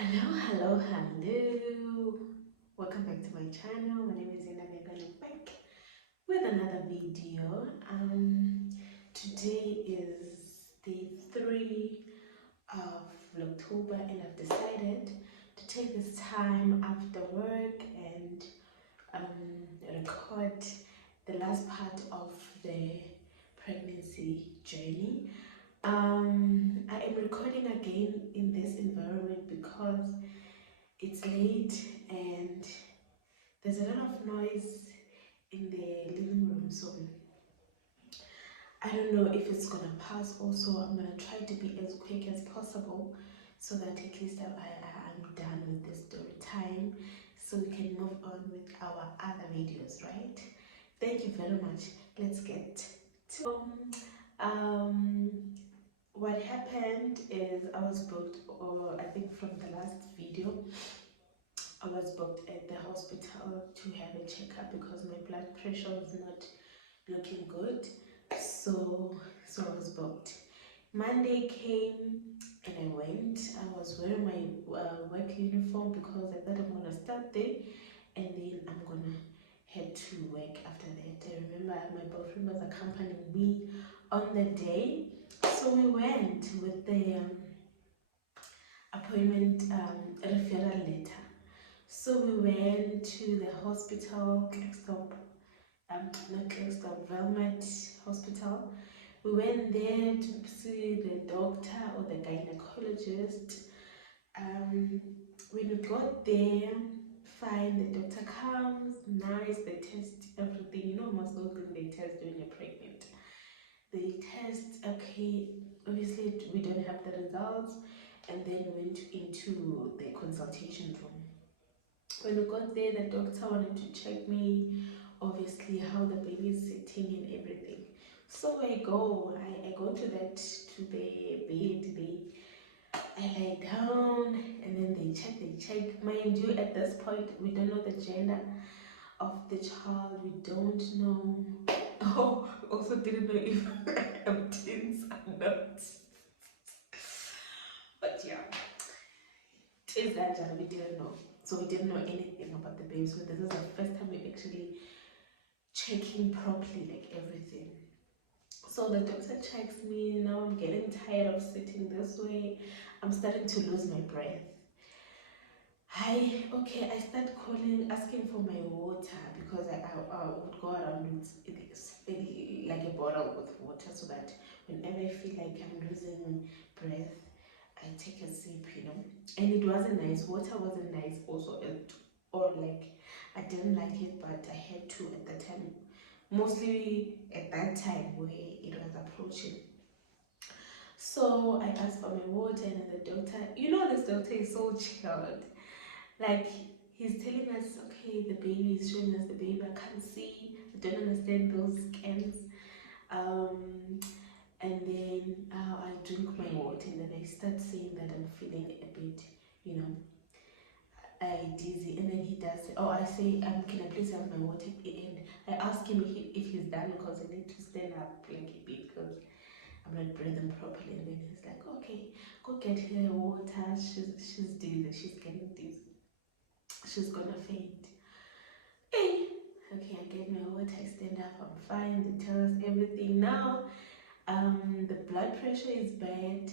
Hello. Welcome back to my channel. My name is Zena. We're gonna back with another video. Today is day 3 of Vlogtober, and I've decided to take this time after work and record the last part of the pregnancy journey. I am recording again in this environment because it's late and there's a lot of noise in the living room, so I don't know if it's gonna pass. Also, I'm gonna try to be as quick as possible so that at least I'm done with this story time so we can move on with our other videos, right? Thank you very much. Let's get to what happened is I was booked, or I think from the last video, I was booked at the hospital to have a checkup because my blood pressure was not looking good. So I was booked. Monday came and I went. I was wearing my work uniform because I thought I'm gonna start there and then I'm gonna head to work after that. I remember my boyfriend was accompanying me on the day, so we went with the appointment referral letter. So we went to the hospital, not Clickstop, Velmet Hospital. We went there to see the doctor or the gynecologist. When we got there, fine, the doctor comes, nice, they test everything. You know, most of them they test when you're pregnant. They test, okay, obviously we don't have the results, and then went into the consultation room. When we got there, the doctor wanted to check me, obviously how the baby is sitting and everything. So I go to the bed, I lay down, and then they check. Mind you, at this point, we don't know the gender of the child, we don't know. Oh, we also didn't know if I'm twins or not. But yeah, it's that we didn't know. So we didn't know anything about the baby. So this is the first time we actually checking properly, like everything. So the doctor checks me. Now I'm getting tired of sitting this way. I'm starting to lose my breath. I start calling, asking for my water because I would go around with like a bottle with water so that whenever I feel like I'm losing breath, I take a sip, you know. And it wasn't nice. Water wasn't nice also, or like I didn't like it, but I had to at that time. Mostly at that time where it was approaching. So I asked for my water, and then the doctor, you know, this doctor is so chilled. Like, he's telling us, okay, the baby is showing us the baby. I can't see. I don't understand those scans. And then I drink my water, and then I start saying that I'm feeling a bit, you know, dizzy. And then he does, I say, can I please have my water? And I ask him if he's done because I need to stand up like a bit because I'm not breathing properly. And then he's like, okay, go get her water. She's dizzy. She's getting dizzy. She's gonna faint. Hey, okay, I get my water. I stand up. I'm fine. They tell us everything now. The blood pressure is bad.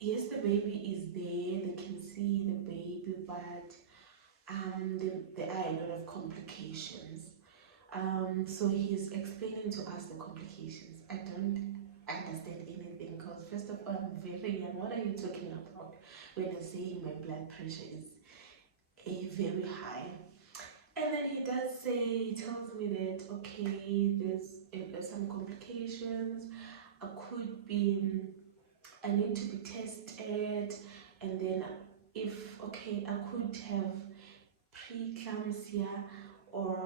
Yes, the baby is there. They can see the baby, but there are a lot of complications. So he's explaining to us the complications. I don't understand anything because first of all, I'm very young. What are you talking about when I'm saying my blood pressure is very high? And then he tells me that okay, there's some complications. I need to be tested, and then if I could have pre-eclampsia or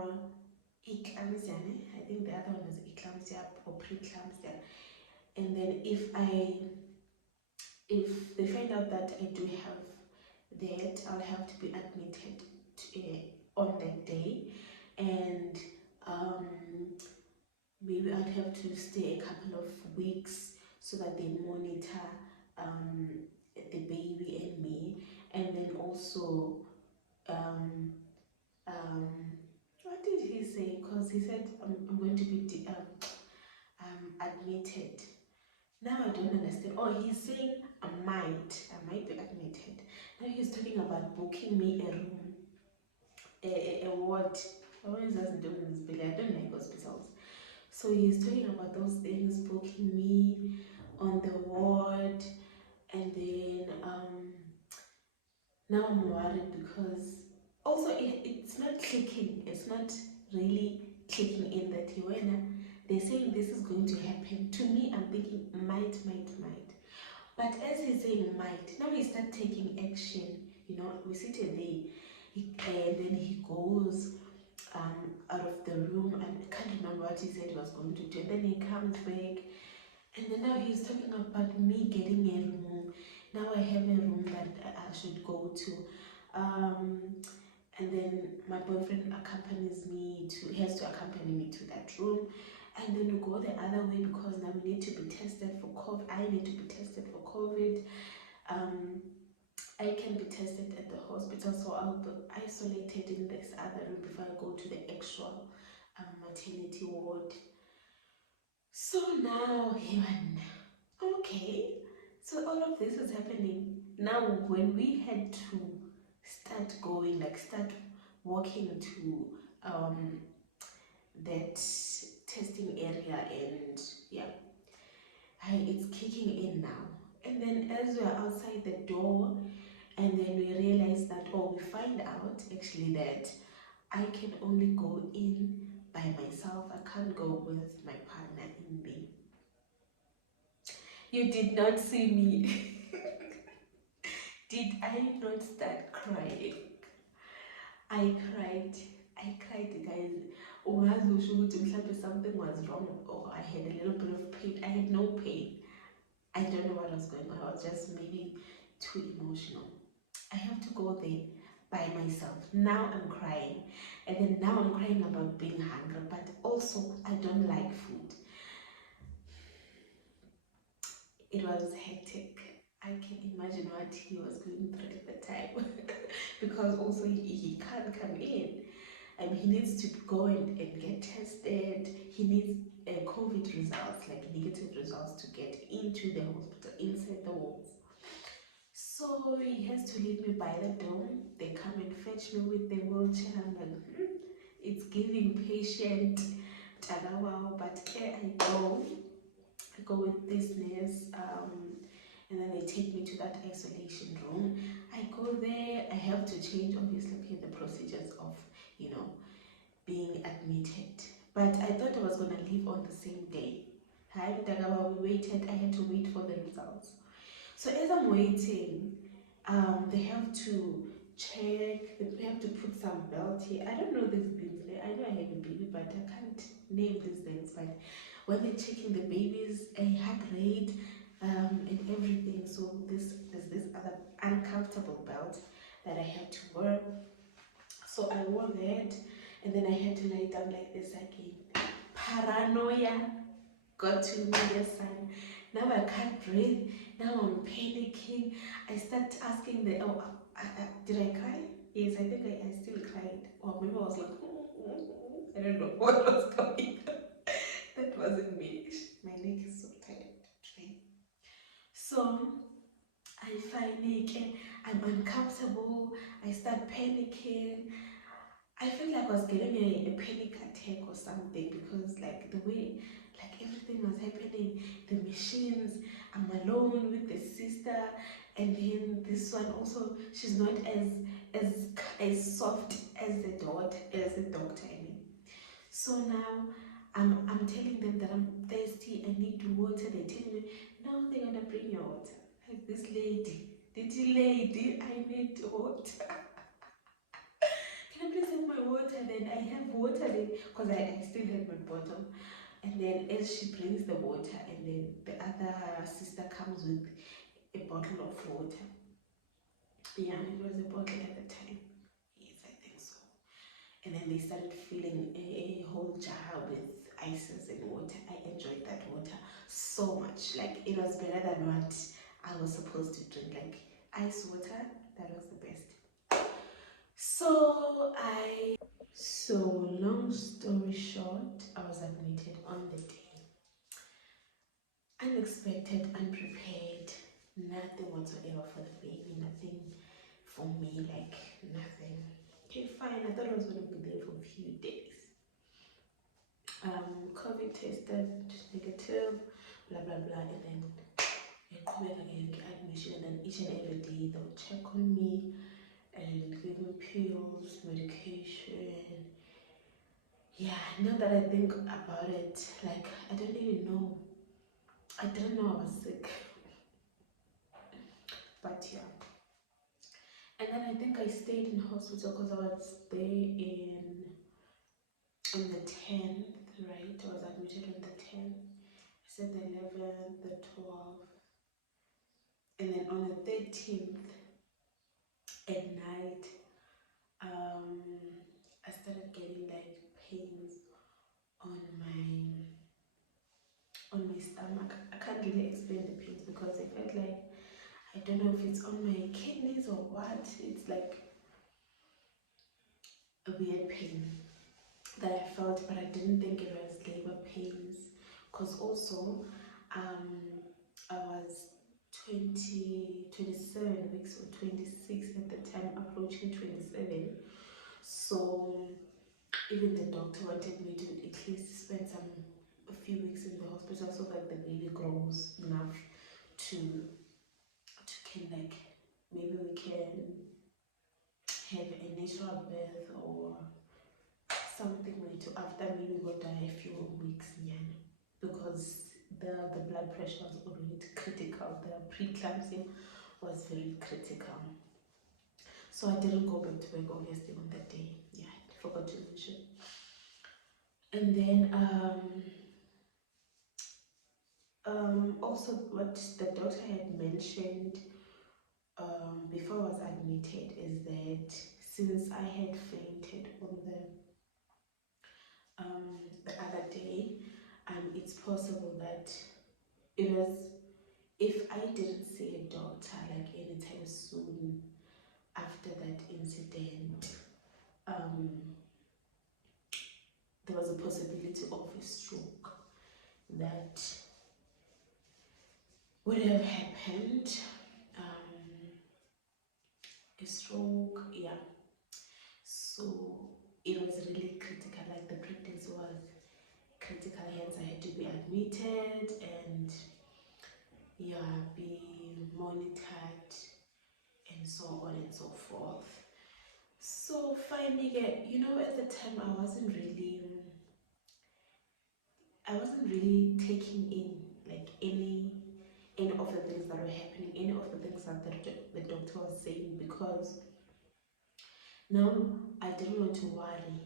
eclampsia. I think the other one is eclampsia or pre-eclampsia. And then if they find out that I do have that, I'll have to be admitted on that day, and maybe I'd have to stay a couple of weeks so that they monitor the baby also what did he say? Because he said I'm going to be admitted. Now I don't understand. Oh, he's saying I might be admitted. Now he's talking about booking me a room, a ward. I always doesn't do this, but I don't like hospitals. So he's talking about those things, booking me on the ward, and then now I'm worried because also it's not clicking. It's not really clicking in that you wanna. They're saying this is going to happen. To me, I'm thinking might. But as he's saying might, now he start taking action. You know, we sit there, and then he goes out of the room, and I can't remember what he said he was going to do. And then he comes back, and then now he's talking about me getting a room. Now I have a room that I should go to. And then my boyfriend accompanies me to, he has to accompany me to that room. And then we go the other way because now we need to be tested for COVID. I need to be tested for COVID. I can be tested at the hospital, so I'll be isolated in this other room before I go to the actual maternity ward. So now, okay, so all of this is happening. Now, when we had to start going, like start walking to that testing area, and yeah, it's kicking in now. And then as we're outside the door, and then we realize that, we find out actually that I can only go in by myself. I can't go with my partner in there. You did not see me. Did I not start crying? I cried, guys. Something was wrong, or I had a little bit of pain. I had no pain. I don't know what was going on. I was just maybe too emotional. I have to go there by myself. Now I'm crying. And then now I'm crying about being hungry, but also I don't like food. It was hectic. I can imagine what he was going through at the time. Because also he can't come in. He needs to go and get tested. He needs COVID results, like negative results, to get into the hospital, inside the walls. So he has to leave me by the door. They come and fetch me with the wheelchair. I'm like, it's giving patient tagawao, but I go with this nurse, and then they take me to that isolation room. I go there, I have to change, obviously, the procedures of, being admitted. But I thought I was going to leave on the same day. We waited, I had to wait for the results. So as I'm waiting, they have to check, they have to put some belt here. I don't know these things. I know I have a baby, but I can't name these things. But when they're checking the baby's heart rate and everything, so there's this other uncomfortable belt that I had to wear. So I wore that, and then I had to lie down like this again. Paranoia got to me, yes, son. Now I can't breathe. Now I'm panicking. I start asking did I cry? Yes, I think I still cried. Or maybe I was like, I don't know what was coming. That wasn't me. My neck is so tired today. So I panic. I'm uncomfortable. I start panicking. I feel like I was getting a panic attack or something, because like the way everything was happening, the machines, I'm alone with the sister, and then this one also, she's not as soft as the doctor, I mean. So now I'm telling them that I'm thirsty, I need water. They tell me, no, they're gonna bring your water. Like, this lady, I need water. Can I please have my water? Then I have water then, because I still have my bottle. And then as she brings the water, and then the other sister comes with a bottle of water. Yeah, it was a bottle at the time. Yes, I think so. And then they started filling a whole jar with ices and water. I enjoyed that water so much. Like, it was better than what I was supposed to drink, like ice water. That was the best. So long story short, I was admitted on the day. Unexpected, unprepared, nothing whatsoever for the baby, nothing for me, like nothing. Okay, fine. I thought I was going to be there for a few days. COVID tested negative, blah blah blah, and then again admission, and then each and every day they'll check on me and give me pills, medication. Yeah, now that I think about it, like I don't even know. I didn't know I was sick, but yeah. And then I think I stayed in hospital because I was there on the 10th, right? I was admitted on the 10th. I said the 11th, the 12th, and then on the 13th at night, I started getting like pains on my stomach. I can't really explain the pains because I felt like, I don't know if it's on my kidneys or what. It's like a weird pain that I felt, but I didn't think it was labor pains because also I was 27 weeks or 26 at the time, approaching 27. So even the doctor wanted me to at least spend a few weeks in the hospital so that the baby grows enough to can, like, maybe we can have a natural birth or something way to after maybe go die a few weeks, yeah, because the blood pressure was already critical. The pre-eclamsia was very critical. So I didn't go back to work obviously on that day. Yeah, I forgot to mention. And then also what the doctor had mentioned before I was admitted is that since I had fainted on the other day, it's possible that it was, if I didn't see a doctor like anytime soon after that incident, there was a possibility of a stroke that would have happened. A stroke, yeah. So it was really critical, like the pregnancy was critical, hence I had to be admitted and yeah, be monitored and so on and so forth. So finally, at the time I wasn't really taking in like any of the things that were happening, any of the things that the doctor was saying, because now I didn't want to worry.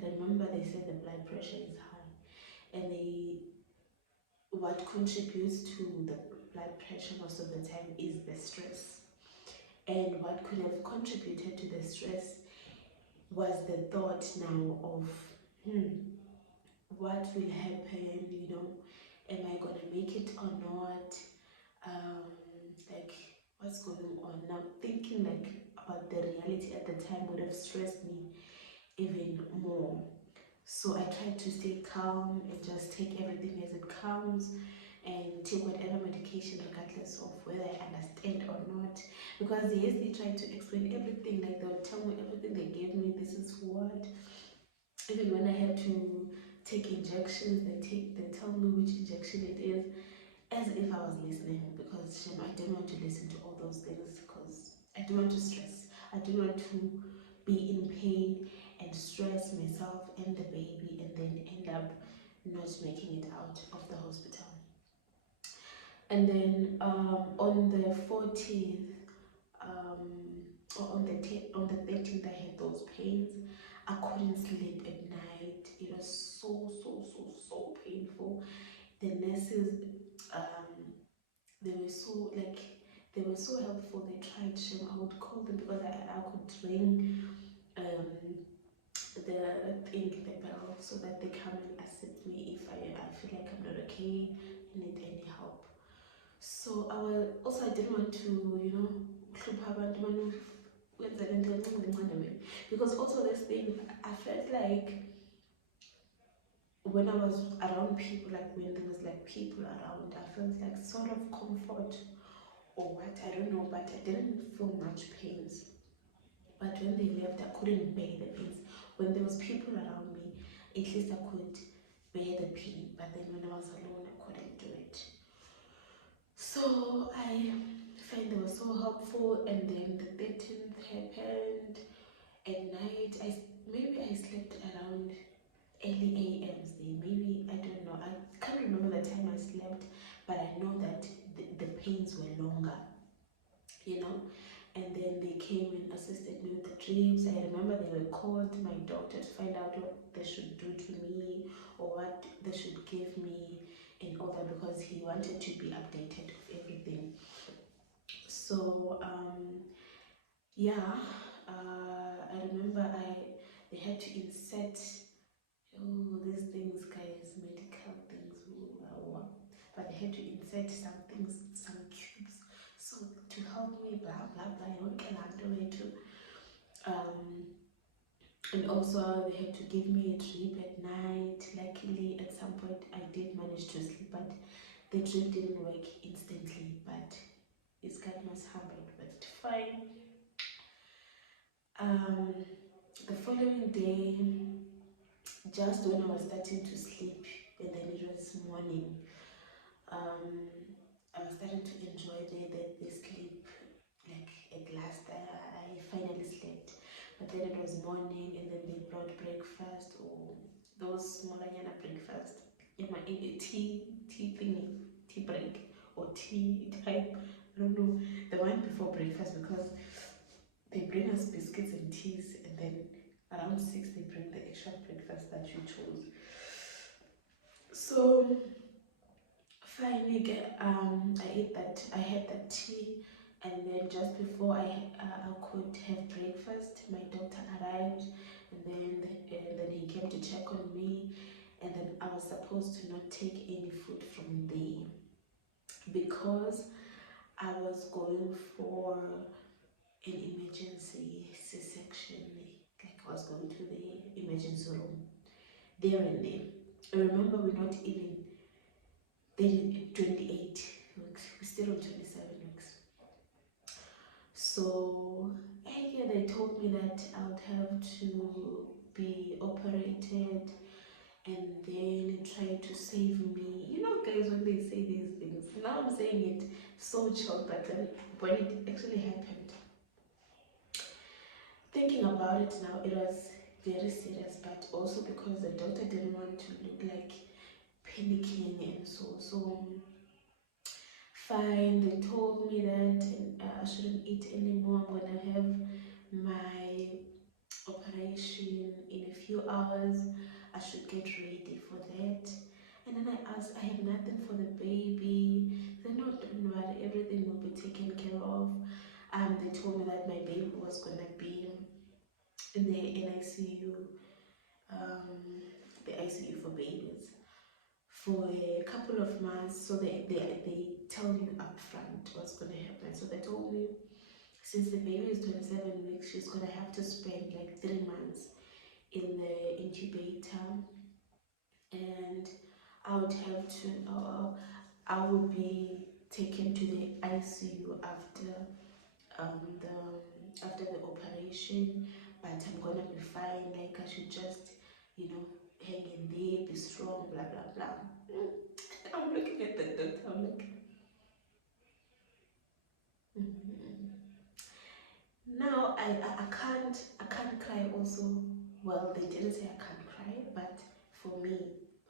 Remember, they said the blood pressure is high, and what contributes to the blood pressure most of the time is the stress. And what could have contributed to the stress was the thought now of, what will happen, am I gonna make it or not? Like, what's going on now? Thinking like about the reality at the time would have stressed me even more. So I tried to stay calm and just take everything as it comes and take whatever medication regardless of whether I understand or not. Because yes, they tried to explain everything, like they would tell me everything they gave me, this is what. Even when I have to take injections, they tell me which injection it is, as if I was listening, because I don't want to listen to all those things because I don't want to stress. I don't want to be in pain and stress myself and the baby and then end up not making it out of the hospital. And then on the 14th, or on the 13th, I had those pains. I couldn't sleep at night. It was so painful. The nurses, they were so helpful. They tried to, I would call them because I could ring the bell so that they come and assist me if I feel like I'm not okay, need any help. So I didn't want to, because also this thing, I felt like when I was around people, like when there was like people around, I felt like sort of comfort or what, I don't know, but I didn't feel much pains. But when they left, I couldn't bear the pains. When there was people around me, at least I could bear the pain. But then when I was alone, I couldn't do it. So I find they were so helpful. And then the 13th happened at night. Maybe I slept around early AMs day. Maybe, I don't know. I can't remember the time I slept, but I know that the pains were longer, you know. And then they came and assisted me with the drips. I remember they were called my doctor to find out what they should do to me or what they should give me and all that, because he wanted to be updated of everything. So yeah, I remember they had to insert these things, guys, medical things, but they had to insert some things, some cubes, so to help me, blah blah blah, and also they had to give me a drip at night. Luckily, at some point I did manage to sleep, but the drip didn't work instantly, but it's got my habit, but fine. The following day, just when I was starting to sleep, and then it was morning, I was starting to enjoy the sleep, like at last I finally slept. But then it was morning, and then they brought breakfast, or those smallanyana breakfast, tea thingy, tea break, or tea type, I don't know, the one before breakfast, because they bring us biscuits and teas, and then around 6 they bring the actual breakfast that you chose. So finally, I had that tea, and then just before I could have breakfast, my doctor arrived, and then he came to check on me, and then I was supposed to not take any food from there because I was going for an emergency C-section. Like I was going to the emergency room there and then. Remember, we're not even 28 weeks, we're still on 27 weeks. So again, they told me that I would have to be operated and then try to save me. You know, guys, when they say these things, now I'm saying it so chill, but then when it actually happened, thinking about it now, it was very serious, but also because the doctor didn't want to look like panicking, and so fine. They told me that I shouldn't eat anymore. I'm gonna have my operation in a few hours. I should get ready for that. And then I asked, I have nothing for the baby. They said, no, don't worry, everything will be taken care of. They told me that my baby was gonna be in the NICU, the ICU for babies, for a couple of months. So they tell you up front what's going to happen. So they told me, since the baby is 27 weeks, she's going to have to spend like 3 months in the incubator, and I would have to I will be taken to the ICU after the operation, but I'm gonna be fine. Like I should just, hang in there, be strong, blah blah blah. I'm looking at the doctor. I'm like, now I can't cry. Also, well, they didn't say I can't cry, but for me,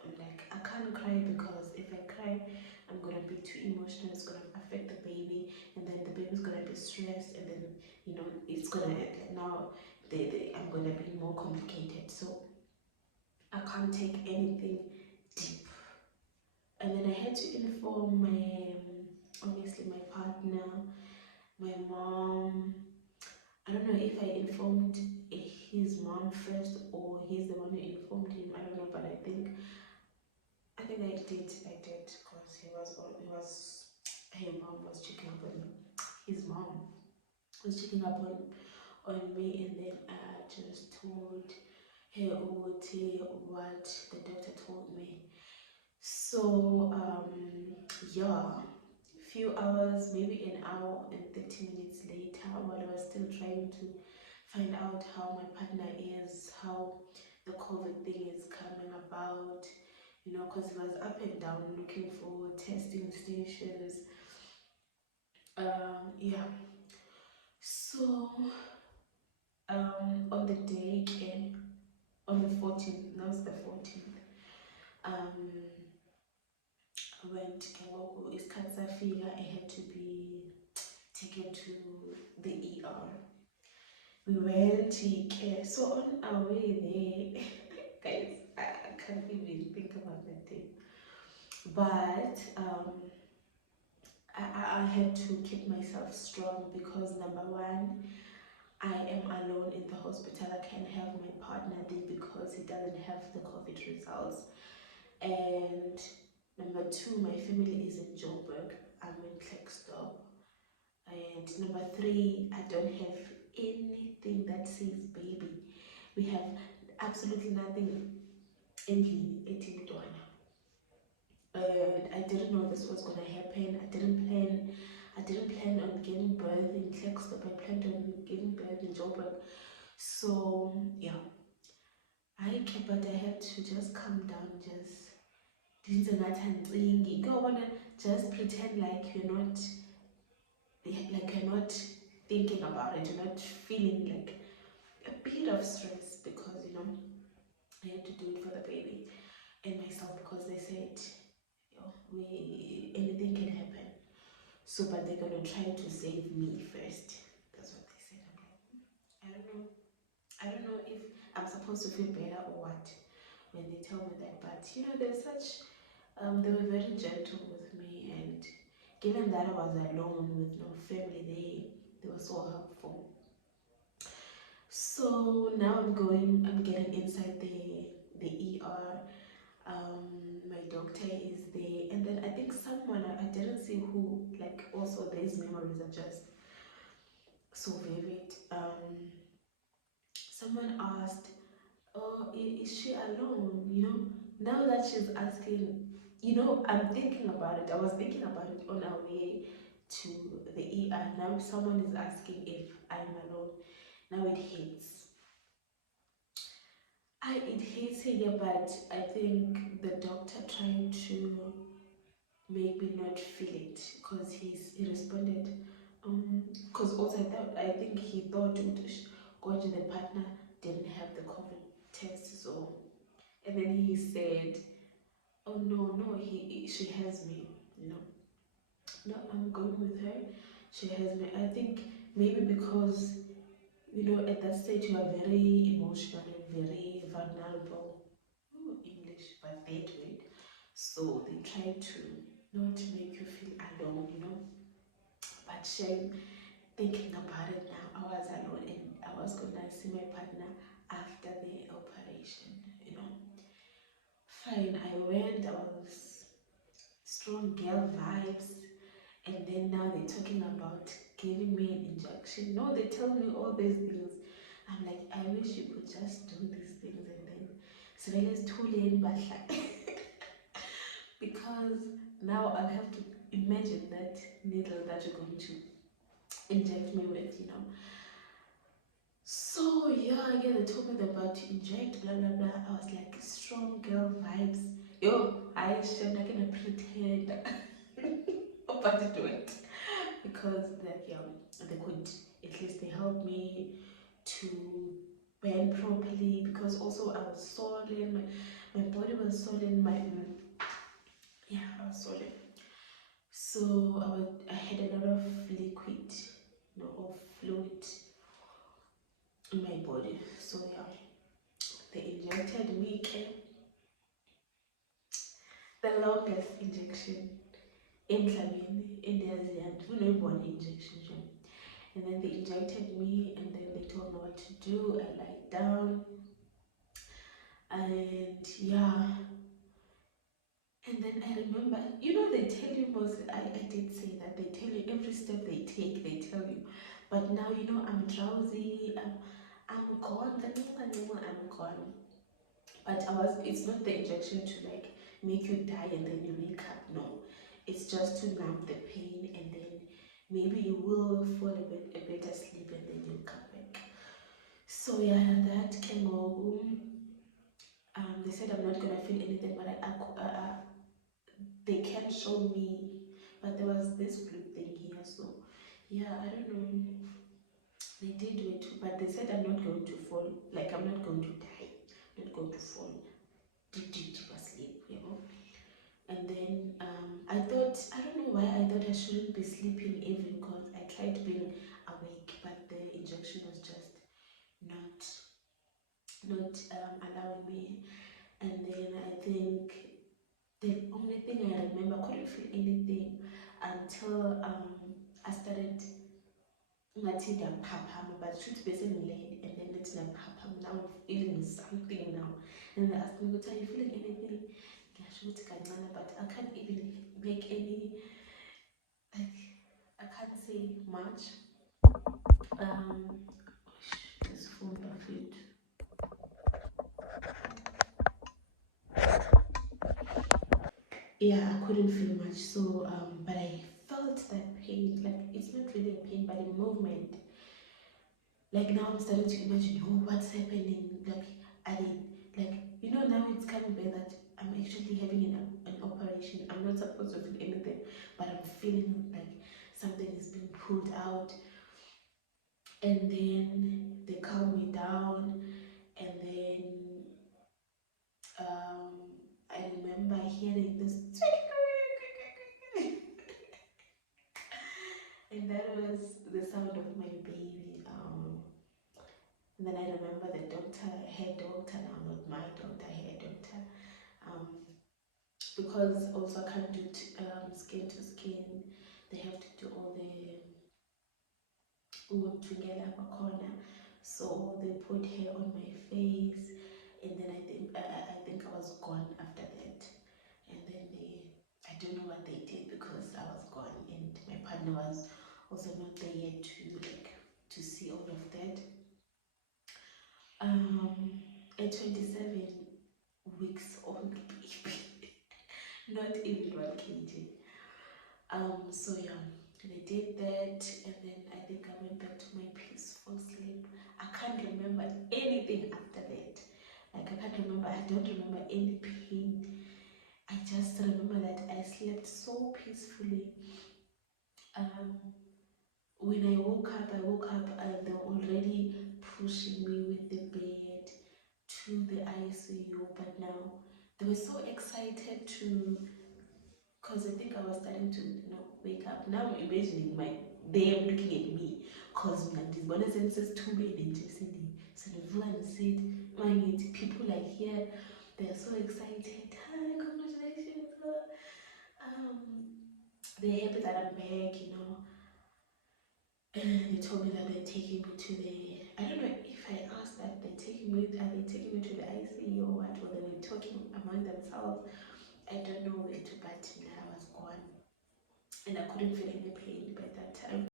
I'm like, I can't cry because if I cry, I'm gonna be too emotional. It's gonna affect the baby, and then the baby's gonna be stressed, and then it's gonna now I'm gonna be more complicated. So I can't take anything deep. And then I had to inform obviously my partner, my mom. I don't know if I informed his mom first or he's the one who informed him. I don't know, but I think I did because her mom was checking up on his mom. was checking up on me, and then I just told her what the doctor told me. So yeah, few hours, maybe an hour and 30 minutes later, while I was still trying to find out how my partner is, how the COVID thing is coming about, because it was up and down looking for testing stations. Yeah. So on the day, on the 14th, now it's the 14th, um, I went to Kengoku, Iskatsa I had to be taken to the ER. We went to so on our way there, guys, I can't even think about that day. But I had to keep myself strong because number one, I am alone in the hospital. I can't have my partner there because he doesn't have the COVID results. And number two, my family is in Joburg. I'm in Klerksdorp. And number three, I don't have anything that says baby. We have absolutely nothing in Etimdwana. And I didn't know this was gonna happen. I didn't plan on giving birth in Klerksdorp. I planned on giving birth in Joburg. So yeah, but I had to just calm down, just go on and just pretend like you're not thinking about it, you're not feeling like a bit of stress because I had to do it for the baby and myself because they said anything can happen. So but they're gonna try to save me first. That's what they said. I'm like, I don't know if I'm supposed to feel better or what when they tell me that, but they were very gentle with me, and given that I was alone with no family, they were so helpful. So now I'm getting inside the ER. My doctor is there, and then I think someone, I didn't see who, like also these memories are just so vivid. Someone asked, oh, is she alone? Now that she's asking, I'm thinking about it. I was thinking about it on our way to the ER. Now someone is asking if I'm alone. Now it hits. It hits here, but I think the doctor tried to make me not feel it because he responded. Because also I think he thought God, the partner didn't have the COVID test, so. And then he said, oh no, she has me, no, I'm going with her, she has me. I think maybe because at that stage you are very emotional and very vulnerable. English, but that word. So they try to not make you feel alone, but shame. Thinking about it now, I was alone and I was gonna see my partner after the operation. Fine, I went, I was strong girl vibes, and then now they're talking about giving me an injection. No, they tell me all these things. I'm like, I wish you could just do these things, and then it's too late, but because now I'll have to imagine that needle that you're going to inject me with. So yeah, they told me about to inject, blah blah blah. I was like, strong girl vibes. I should not gonna pretend about to do it because they could at least they helped me to bend properly because also I was swollen, my body was swollen, I was swollen. So I had a lot of liquid, of fluid in my body. So yeah, they injected me, the longest injection in the one injection. And then they injected me, and then they told me what to do. I lied down, and yeah. And then I remember, they tell you most. I did say that they tell you every step they take. They tell you, but now I'm drowsy, I'm gone, I'm gone. But it's not the injection to like make you die and then you wake up. No, it's just to numb the pain, and then maybe you will fall a better sleep and then you'll come back. So yeah, that came over. They said I'm not gonna feel anything, but they can't show me. But there was this blue thing here, so yeah, I don't know. They did do it too, but they said I'm not going to fall. Like I'm not going to die. I'm not going to fall deep asleep. And then I thought, I don't know why I thought I shouldn't be sleeping even, because I tried being awake, but the injection was just not allowing me. And then I think the only thing I remember, I couldn't feel anything until I started ngathi ngiyaphaphama, but should be late, and then it's ngiyaphaphama. Now I'm feeling something now. And they asked me, "But are you feeling anything?" Ngiyasho ukuthi kancane, but I can't even make any, like, I can't say much. This phone buffet. Yeah, I couldn't feel much. So but I felt that pain. Like, it's not really a pain, but a movement. Like, now I'm starting to imagine, oh, what's happening? Like, are they, like, now it's coming back that I'm actually having an operation. I'm not supposed to feel anything, but I'm feeling like something is being pulled out. And then they calm me down, and then I remember hearing this, and that was the sound of my baby. And then I remember the doctor, head doctor, now not my doctor, head doctor. Um, because also I can't do skin to skin, they have to do all the together corner. So they put hair on my face, and then I think I was gone after that. And then I don't know what they did, because I was gone, and my partner was also not there yet to see all of that. A 27 weeks old baby, not even 1 kg. So yeah, they did that, and then I think I went back to my peaceful sleep. I can't remember anything after that. Like, I can't remember, I don't remember any pain. I just remember that I slept so peacefully. When I woke up and they were already pushing me with the bed to the ICU. But now they were so excited to, because I think I was starting to wake up. Now I'm imagining them looking at me, because one senses to be interested. So the Vulan said, "Man, people are here. They're so excited. Hi, congratulations." They're happy that I'm back. And they told me that they're taking me to the, I don't know if I asked that are they taking me to the ICU or what, or they were talking among themselves. I don't know it, but I was gone, and I couldn't feel any pain by that time.